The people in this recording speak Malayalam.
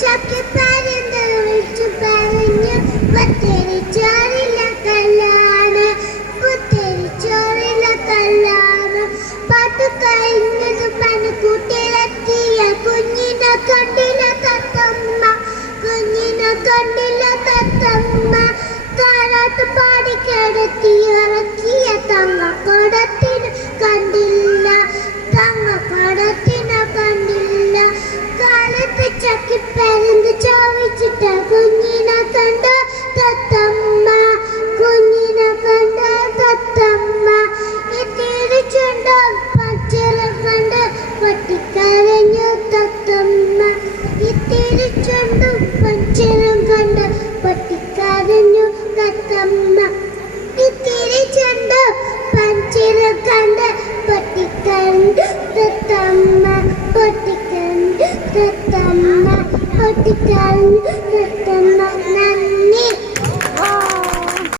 ചക്കിപ്പാരെന്ന് വിളിച്ചു പറഞ്ഞു പത്തിരിച്ചോറില്ല കല്ലാണ്, പുത്തിരിച്ചോറില്ല കല്ലാണ്. പാട്ട് കഴിഞ്ഞത് പണിക്കൂട്ടിലെത്തിയ കുഞ്ഞിനെ കണ്ടില്ല തത്തമ്മ, കുഞ്ഞിനെ കണ്ടില്ല തത്തമ്മ. താരാട്ട് പാടിക്കിടത്തി ഇറക്കിയ തങ്ങക്കുടത്തിന് കണ്ടില്ല, തങ്ങക്കുടത്തിന് കണ്ടില്ല. കാലത്ത് ചക്കിപ്പരന്ന് ചോദിച്ചിട്ട്